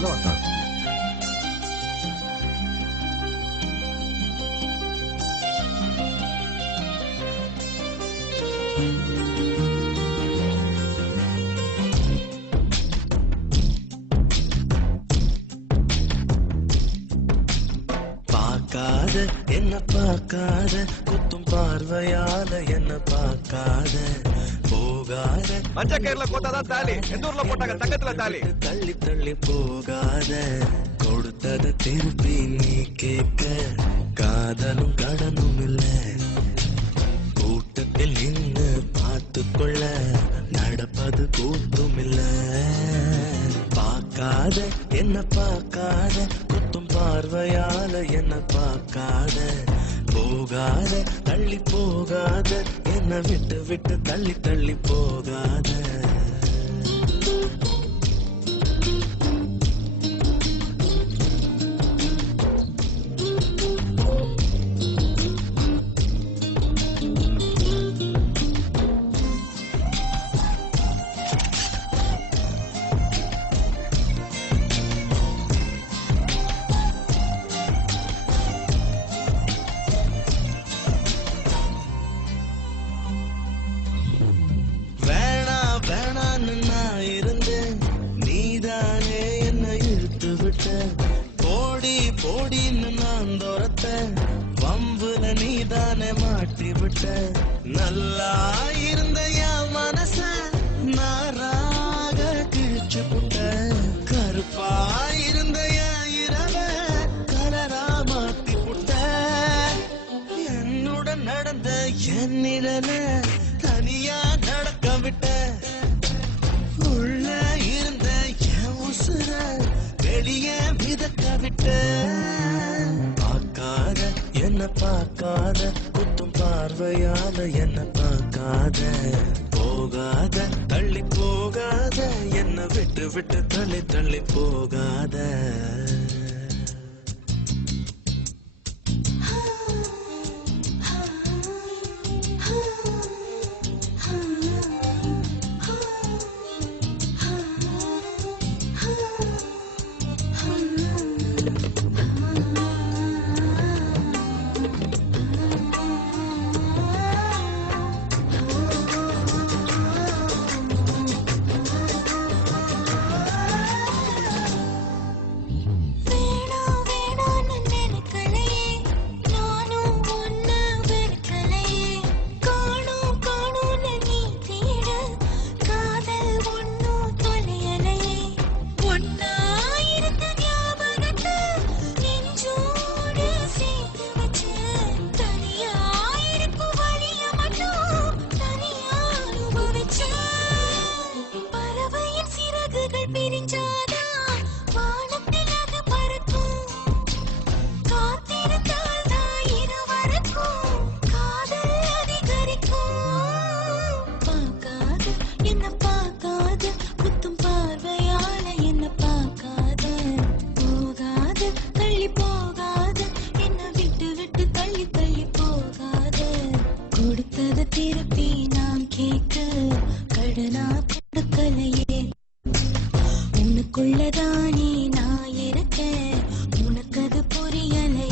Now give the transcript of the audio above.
உள்ள வந்தான். பார்க்காத என்ன பார்க்காத குத்தும் பார்வையால என்ன பார்க்காத போகாத மஞ்சக்கயிறுல போட்டாதான் தாலி, எந்த ஊர்ல போட்டாங்க தங்கத்துல தாலி. தள்ளி தள்ளி போகாத கொடுத்தத திருப்பி நீ கேட்க காதலும் கடனும் இல்ல கூட்டத்தில் நின்று பார்த்து கொள்ள நடப்பது கூத்தும் இல்ல பார்க்காத என்ன பார்க்காத குத்தும் பார்வையால என்ன பார்க்காத போகாத தள்ளி போகாத என்ன விட்டு விட்டு தள்ளி தள்ளி போகாத போடி போடின்னு நான் தோரத்த வம்புல நீதானே மாட்டி விட்ட நல்லா இருந்த என் மனச நாராக கிழிச்சு புட்ட கருப்பா இருந்த என் இரவ கலரா மாத்தி புட்ட என்னுடன் நடந்த என் நிழல தனியா நடக்க விட்ட உள்ள இருந்த என் உசுர வெளியே மிதக்க விட்ட பார்க்காத என்ன பார்க்காத குத்தும் பார்வையால என்ன பார்க்காத போகாத தள்ளி போகாத என்ன விட்டு விட்டு தள்ளி தள்ளி போகாத திருப்பி நாம் கேட்க கடனா கொடுக்கலையே உனக்குள்ளதானே நான் இருக்க உனக்கு அது புரியலையே